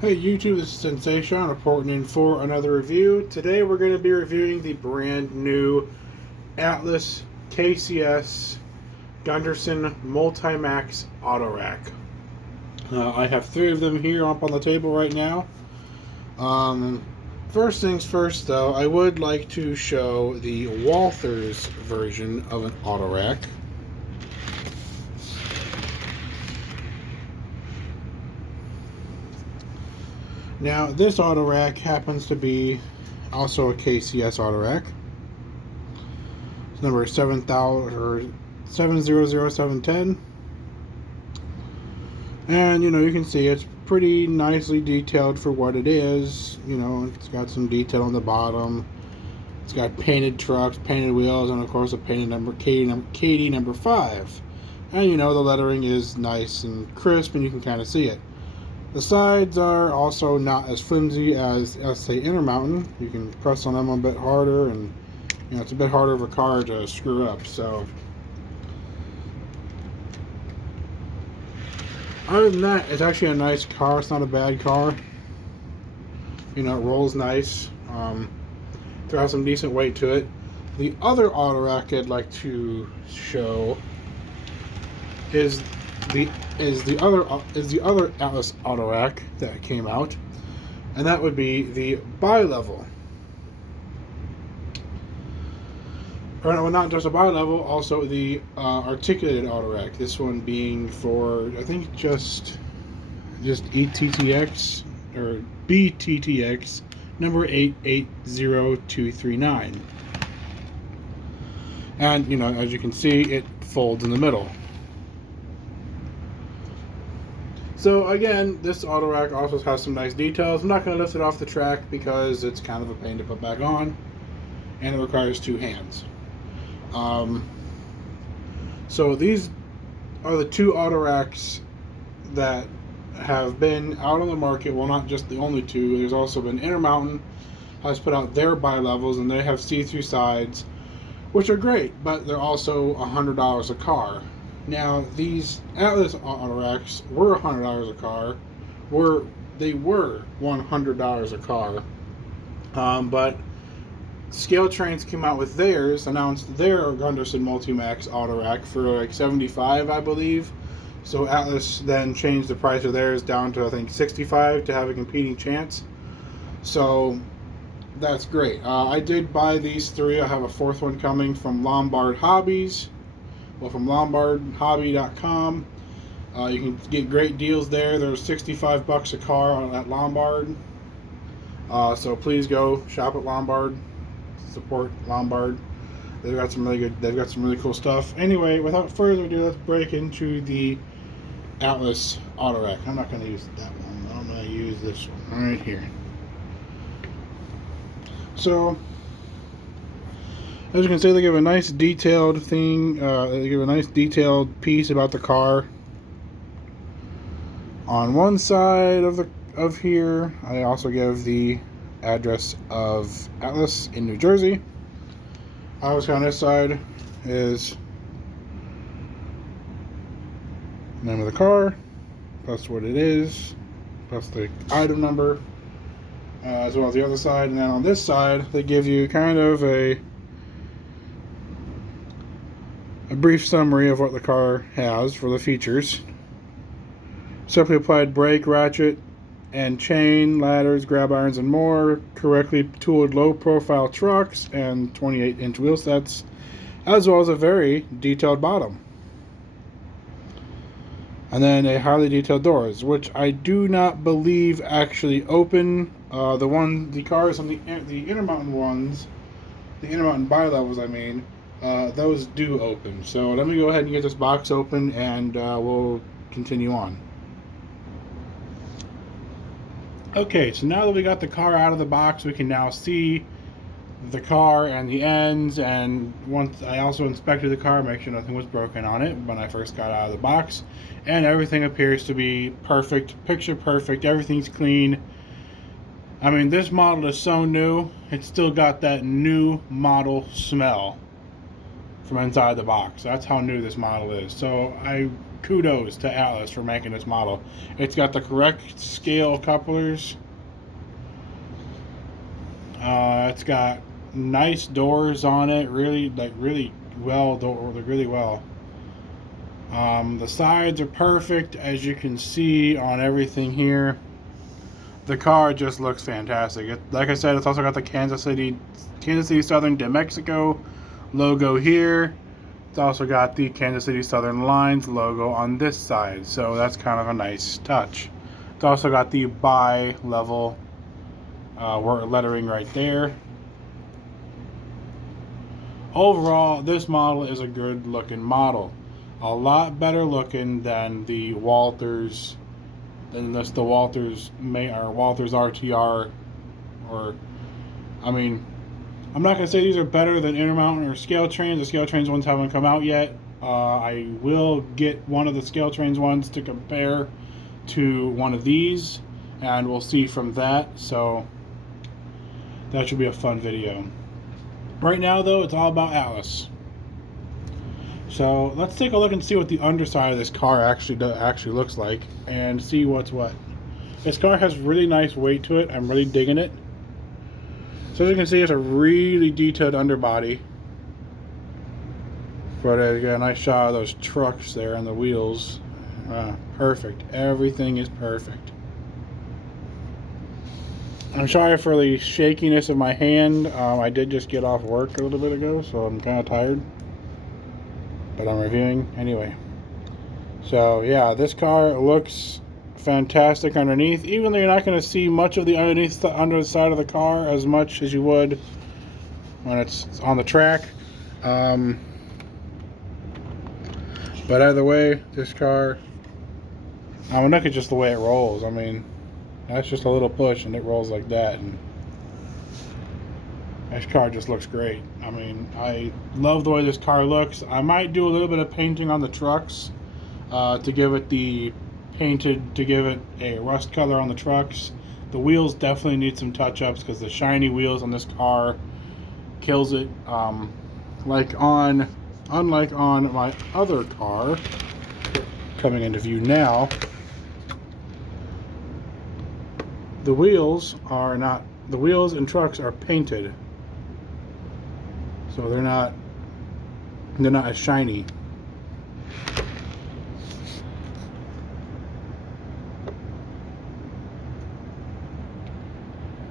Hey YouTube, this is Sensation reporting in for another review. Today we're going to be reviewing the brand new Atlas KCS Gunderson Multi-Max autorack. I have three of them here up on the table right now. First things first though, I would like to show the Walthers version of an autorack. Now, this auto rack happens to be also a KCS auto rack. It's number 700710. And you can see it's pretty nicely detailed for what it is. It's got some detail on the bottom. It's got painted trucks, painted wheels, and of course a painted number KD number 5. And the lettering is nice and crisp, and you can kind of see it. The sides are also not as flimsy as say Intermountain. You can press on them a bit harder, and it's a bit harder of a car to screw up. So other than that, it's actually a nice car. It's not a bad car. It rolls nice. There has some decent weight to it. The other auto rack I'd like to show is the other Atlas auto rack that came out, and that would be the bi-level. Or no, not just a bi-level, also the articulated auto rack. This one being for I think just ETTX or BTTX number 880239. And as you can see, it folds in the middle. So again, this auto rack also has some nice details. I'm not going to lift it off the track because it's kind of a pain to put back on, and it requires two hands. So these are the two auto racks that have been out on the market. Well, not just the only two. There's also been Intermountain has put out their bi-levels, and they have see-through sides, which are great, but they're also $100 a car. Now, these Atlas auto racks were $100 a car. They were $100 a car. But Scale Trains came out with theirs, announced their Gunderson Multi-Max auto rack for like $75, I believe. So Atlas then changed the price of theirs down to I think $65 to have a competing chance. So that's great. I did buy these three. I have a fourth one coming from Lombard Hobbies. Well, from LombardHobby.com. You can get great deals there. There's $65 a car at Lombard. So please go shop at Lombard. Support Lombard. They've got some really cool stuff. Anyway, without further ado, let's break into the Atlas auto rack. I'm not going to use that one. I'm going to use this one right here. So, as you can see, they give a nice detailed thing. They give a nice detailed piece about the car. On one side of here, I also give the address of Atlas in New Jersey. Obviously, on this side is the name of the car, plus what it is, plus the item number, as well as the other side. And then on this side, they give you kind of a brief summary of what the car has for the features. Simply applied brake, ratchet, and chain, ladders, grab irons, and more. Correctly tooled low-profile trucks and 28-inch wheel sets, as well as a very detailed bottom. And then a highly detailed doors, which I do not believe actually open. The cars on the Intermountain ones, the Intermountain bi-levels, I mean, those do open. So let me go ahead and get this box open, and we'll continue on. Okay, so now that we got the car out of the box, we can now see the car and the ends. And once I also inspected the car, make sure nothing was broken on it when I first got out of the box, and everything appears to be perfect, picture perfect. Everything's clean. I mean, this model is so new, it's still got that new model smell from inside the box. That's how new this model is. So I kudos to Atlas for making this model. It's got the correct scale couplers. It's got nice doors on it, really well. The sides are perfect, as you can see on everything here. The car just looks fantastic. Like I said, it's also got the Kansas City Southern de Mexico logo here. It's also got the Kansas City Southern Lines logo on this side, so that's kind of a nice touch. It's also got the bi-level lettering right there. Overall, this model is a good looking model. A lot better looking than the Walthers, Walthers RTR, I'm not going to say these are better than Intermountain or Scale Trains. The Scale Trains ones haven't come out yet. I will get one of the Scale Trains ones to compare to one of these, and we'll see from that. So that should be a fun video. Right now, though, it's all about Atlas. So let's take a look and see what the underside of this car actually looks like, and see what's what. This car has really nice weight to it. I'm really digging it. So as you can see, it's a really detailed underbody. But I got a nice shot of those trucks there and the wheels. Perfect. Everything is perfect. I'm sorry for the shakiness of my hand. I did just get off work a little bit ago, so I'm kind of tired. But I'm reviewing anyway. So yeah, this car looks fantastic underneath, even though you're not going to see much of the under the side of the car as much as you would when it's on the track. But either way, this car, look at just the way it rolls. I mean, that's just a little push and it rolls like that, and this car just looks great. I mean, I love the way this car looks. I might do a little bit of painting on the trucks to give it a rust color on the trucks. The wheels definitely need some touch-ups because the shiny wheels on this car kills it. Unlike on my other car coming into view now, the wheels and trucks are painted, so they're not as shiny.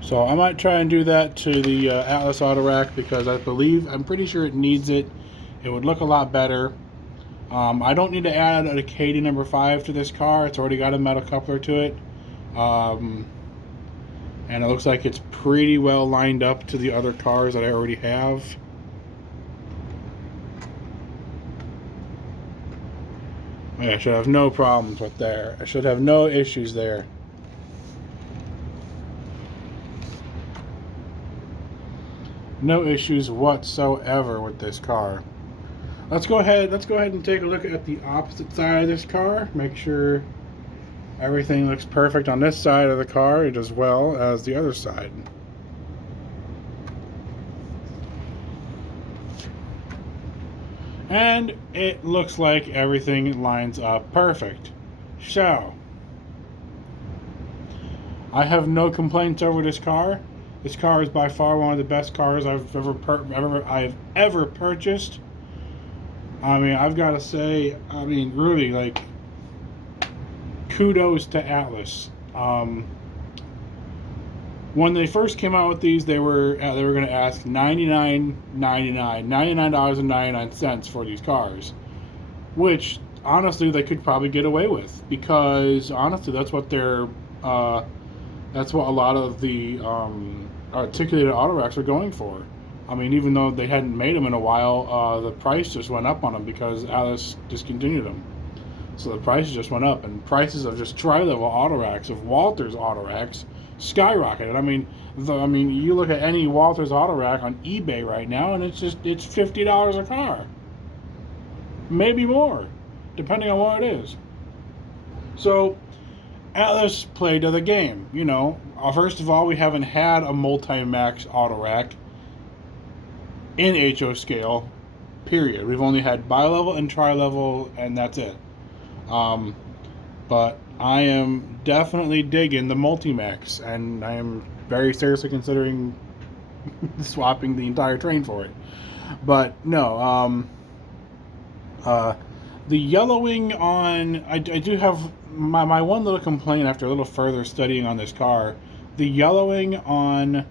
So I might try and do that to the Atlas autorack, because I'm pretty sure it needs it. It would look a lot better. I don't need to add a KD number 5 to this car. It's already got a metal coupler to it. And it looks like it's pretty well lined up to the other cars that I already have. I should have no problems with there. I should have no issues there. No issues whatsoever with this car. Let's go ahead and take a look at the opposite side of this car. Make sure everything looks perfect on this side of the car as well as the other side. And it looks like everything lines up perfect. So I have no complaints over this car. This car is by far one of the best cars I've ever purchased. I mean, I've got to say, really, like, kudos to Atlas. When they first came out with these, they were going to ask $99.99 for these cars, which honestly they could probably get away with, because honestly that's what a lot of the articulated autoracks are going for. I mean, even though they hadn't made them in a while, the price just went up on them because Atlas discontinued them. So the prices just went up, and prices of just tri-level autoracks, of Walthers autoracks, skyrocketed. I mean, you look at any Walthers autorack on eBay right now, and it's $50 a car, maybe more, depending on what it is. So Atlas played to the game. You know, first of all, we haven't had a multi-max autorack in HO scale, period. We've only had bi-level and tri-level, and that's it. Um, but I am definitely digging the Multimax, and I am very seriously considering swapping the entire train for it. But no, uh, the yellowing on, I do have my one little complaint after a little further studying on this car. The yellowing on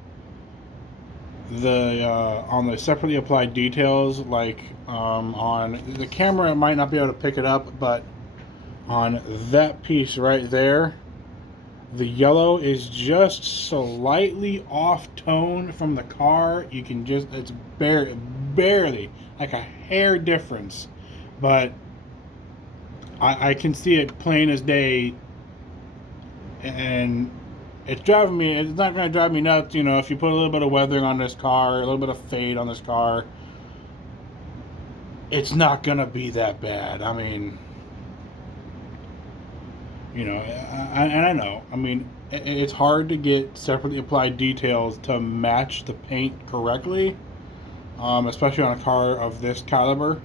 the separately applied details, like on the camera, it might not be able to pick it up, but on that piece right there, the yellow is just slightly off tone from the car. You can just, it's barely like a hair difference, but I can see it plain as day, and it's driving me, it's not going to drive me nuts, you know, if you put a little bit of weathering on this car, a little bit of fade on this car, it's not going to be that bad. I mean, you know, and I know, I mean, it's hard to get separately applied details to match the paint correctly, especially on a car of this caliber.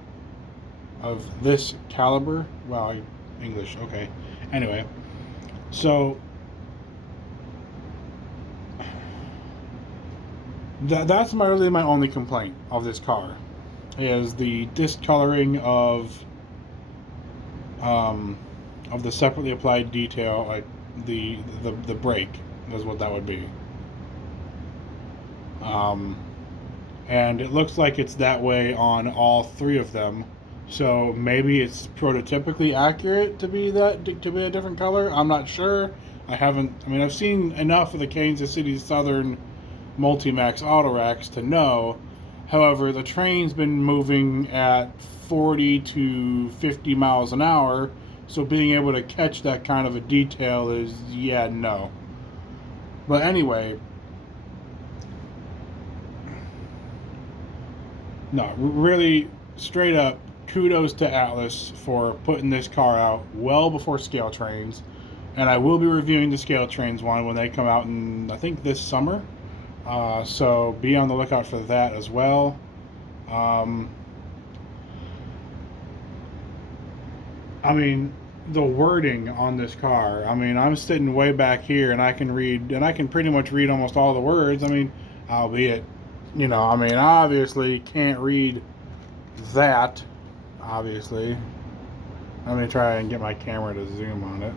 Wow, English, okay. Anyway, so that's really my only complaint of this car, is the discoloring of the separately applied detail, like the brake is what that would be. And it looks like it's that way on all three of them. So maybe it's prototypically accurate to be a different color. I'm not sure. I mean, I've seen enough of the Kansas City Southern Multimax autoracks to know. However, the train's been moving at 40 to 50 miles an hour, so being able to catch that kind of a detail is, yeah, no. But anyway, no, really, straight up, kudos to Atlas for putting this car out well before scale trains. And I will be reviewing the scale trains one when they come out in, I think, this summer. So be on the lookout for that as well. I mean, the wording on this car, I mean, I'm sitting way back here and I can pretty much read almost all the words. I mean, albeit, you know, I mean, obviously can't read that, obviously. Let me try and get my camera to zoom on it.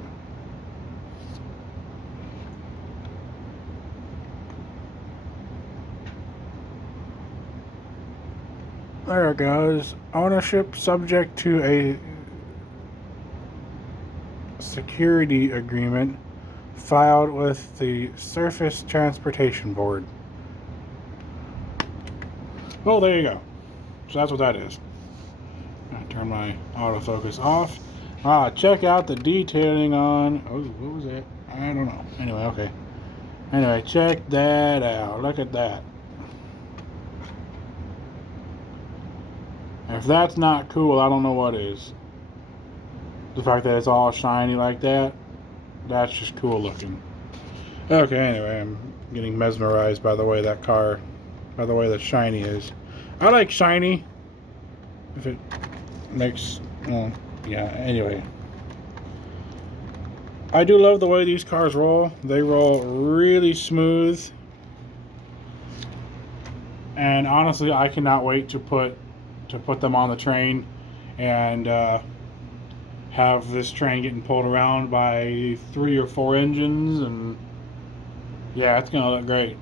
There it goes. Ownership subject to a security agreement filed with the Surface Transportation Board. Well, there you go. So that's what that is. I'll turn my autofocus off. Check out the detailing on... Oh, what was that? I don't know. Anyway, okay. Anyway, check that out. Look at that. If that's not cool, I don't know what is. The fact that it's all shiny like that, that's just cool looking. Okay, anyway, I'm getting mesmerized by the way that shiny is. I like shiny. If it makes, well, yeah, anyway. I do love the way these cars roll. They roll really smooth. And honestly, I cannot wait to put them on the train and have this train getting pulled around by 3 or 4 engines, and yeah, it's gonna look great.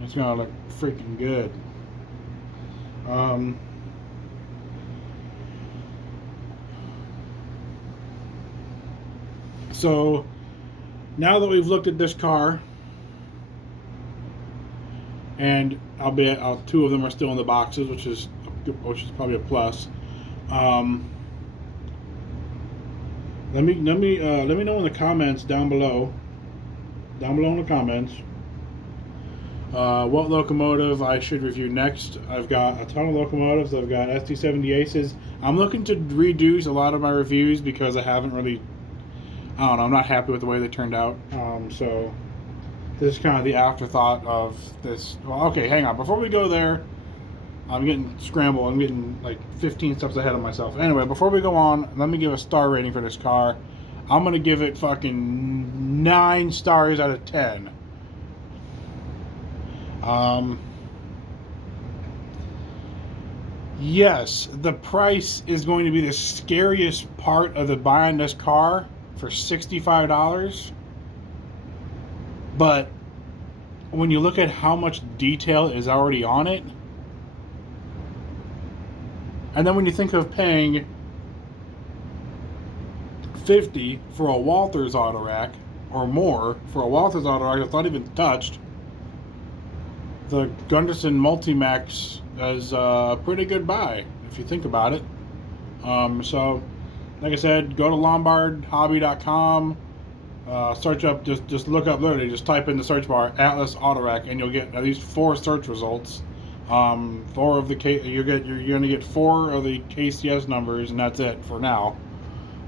It's gonna look freaking good. So now that we've looked at this car, and albeit 2 of them are still in the boxes, which is probably a plus. Let me know in the comments down below. In the comments, what locomotive I should review next. I've got a ton of locomotives. I've got ST70 Aces. I'm looking to redo a lot of my reviews because I haven't really, I don't know, I'm not happy with the way they turned out. So this is kind of the afterthought of this. Well, okay, hang on. Before we go there, I'm getting scrambled. I'm getting like 15 steps ahead of myself. Anyway, before we go on, let me give a star rating for this car. I'm going to give it fucking 9 stars out of 10. Yes, the price is going to be the scariest part of the buying this car for $65. But when you look at how much detail is already on it, and then when you think of paying $50 for a Walters autorack, or more for a Walters autorack that's not even touched, the Gunderson Multimax is a pretty good buy if you think about it. So, like I said, go to lombardhobby.com, search up, just look up, literally just type in the search bar Atlas autorack, and you'll get at least 4 search results. 4 of the you're gonna get 4 of the KCS numbers, and that's it for now.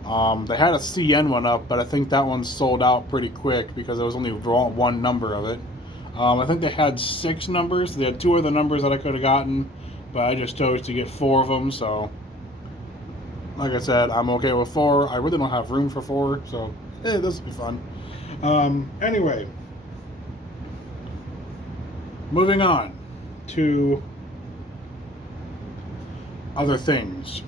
They had a CN one up, but I think that one sold out pretty quick because there was only one number of it. I think they had 6 numbers. They had 2 other numbers that I could have gotten, but I just chose to get 4 of them. So, like I said, I'm okay with 4. I really don't have room for 4, so this will be fun. Anyway, moving on to other things.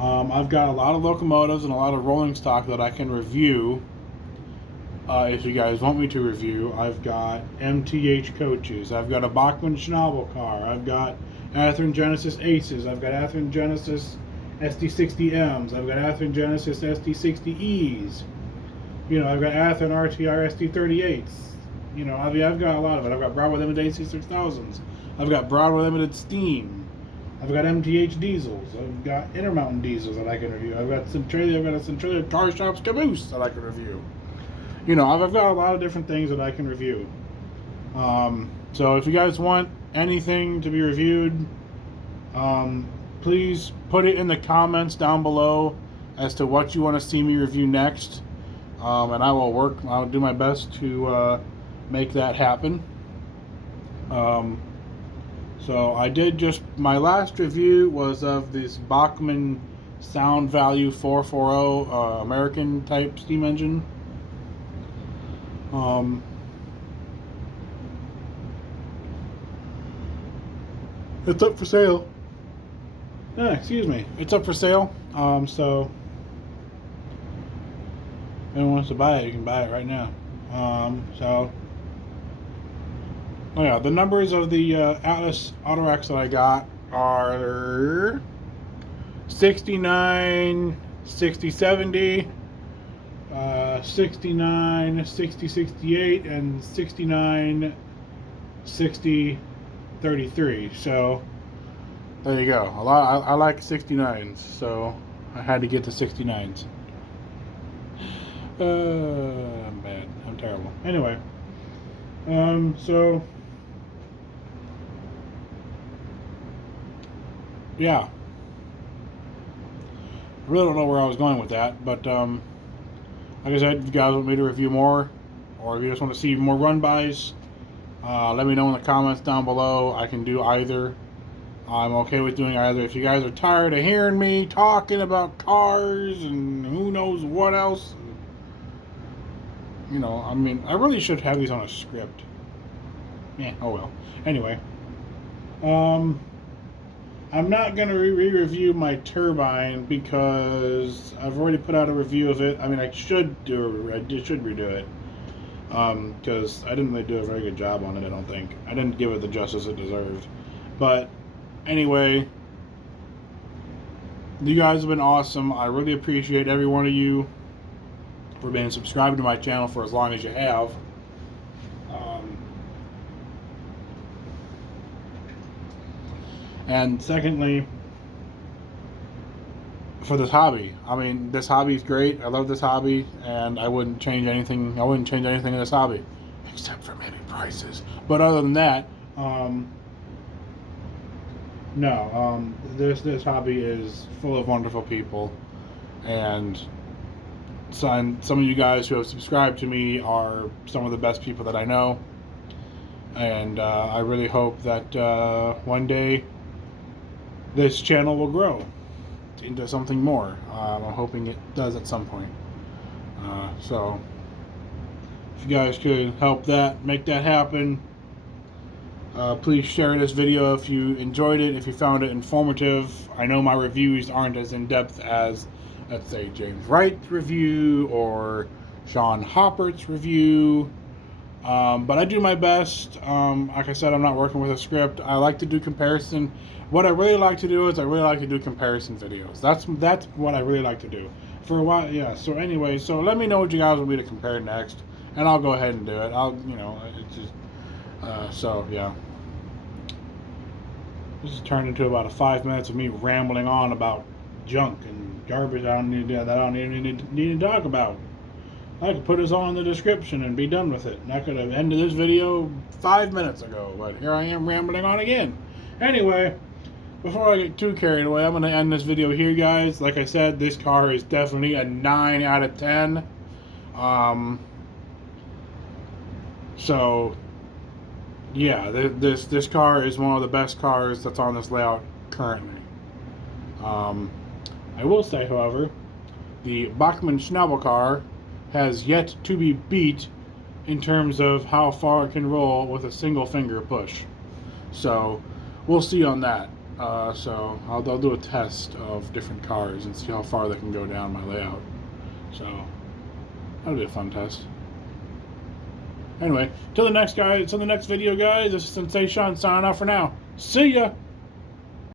I've got a lot of locomotives and a lot of rolling stock that I can review. If you guys want me to review, I've got MTH coaches. I've got a Bachmann Schnabel car. I've got Athearn Genesis Aces. I've got Athearn Genesis SD60Ms. I've got Athearn Genesis SD60Es. I've got Athearn RTR SD38s. I've got a lot of it. I've got Broadway Limited AC6000s. I've got Broadway Limited Steam. I've got MTH diesels. I've got Intermountain diesels that I can review. I've got a Centralia Car Shops caboose that I can review. I've got a lot of different things that I can review. So if you guys want anything to be reviewed, please put it in the comments down below as to what you want to see me review next. And I'll do my best to make that happen. So I did my last review was of this Bachmann Sound Value 440 American type steam engine. It's up for sale. Excuse me. It's up for sale. So if anyone wants to buy it, you can buy it right now. The numbers of the Atlas autoracks that I got are 69, 60, 70, 69, 60, 68, and 69, 60, 33. So there you go. I like 69s, so I had to get the 69s. I'm bad. I'm terrible. Anyway, so yeah, I really don't know where I was going with that, but like I said, if you guys want me to review more, or if you just want to see more run-bys, let me know in the comments down below. I can do either. I'm okay with doing either. If you guys are tired of hearing me talking about cars and who knows what else, I really should have these on a script. Yeah, oh well. Anyway, I'm not going to re-review my turbine because I've already put out a review of it. I should redo it. Because I didn't really do a very good job on it, I don't think. I didn't give it the justice it deserved. But anyway, you guys have been awesome. I really appreciate every one of you for being subscribed to my channel for as long as you have. And secondly, for this hobby. This hobby is great. I love this hobby, and I wouldn't change anything. I wouldn't change anything in this hobby, except for maybe prices. But other than that, no. This hobby is full of wonderful people, and some of you guys who have subscribed to me are some of the best people that I know. And I really hope that one day this channel will grow into something more. I'm hoping it does at some point. So if you guys could help that, make that happen, please share this video if you enjoyed it, if you found it informative. I know my reviews aren't as in-depth as, let's say, James Wright's review or Sean Hoppert's review, but I do my best. Like I said, I'm not working with a script. I like to do comparison. What I really like to do is I really like to do comparison videos. That's what I really like to do. For a while, yeah. So anyway, so let me know what you guys want me to compare next, and I'll go ahead and do it. It's just, so yeah. This has turned into about 5 minutes of me rambling on about junk and garbage I don't even need to talk about. I could put this all in the description and be done with it. And I could have ended this video 5 minutes ago, but here I am rambling on again. Anyway, before I get too carried away, I'm going to end this video here, guys. Like I said, this car is definitely a 9 out of 10. So, yeah, this car is one of the best cars that's on this layout currently. I will say, however, the Bachmann Schnabel car has yet to be beat in terms of how far it can roll with a single finger push. So we'll see on that. So I'll do a test of different cars and see how far they can go down my layout. So that'll be a fun test. Anyway, till the next video, guys. This is Sensation signing off for now. See ya.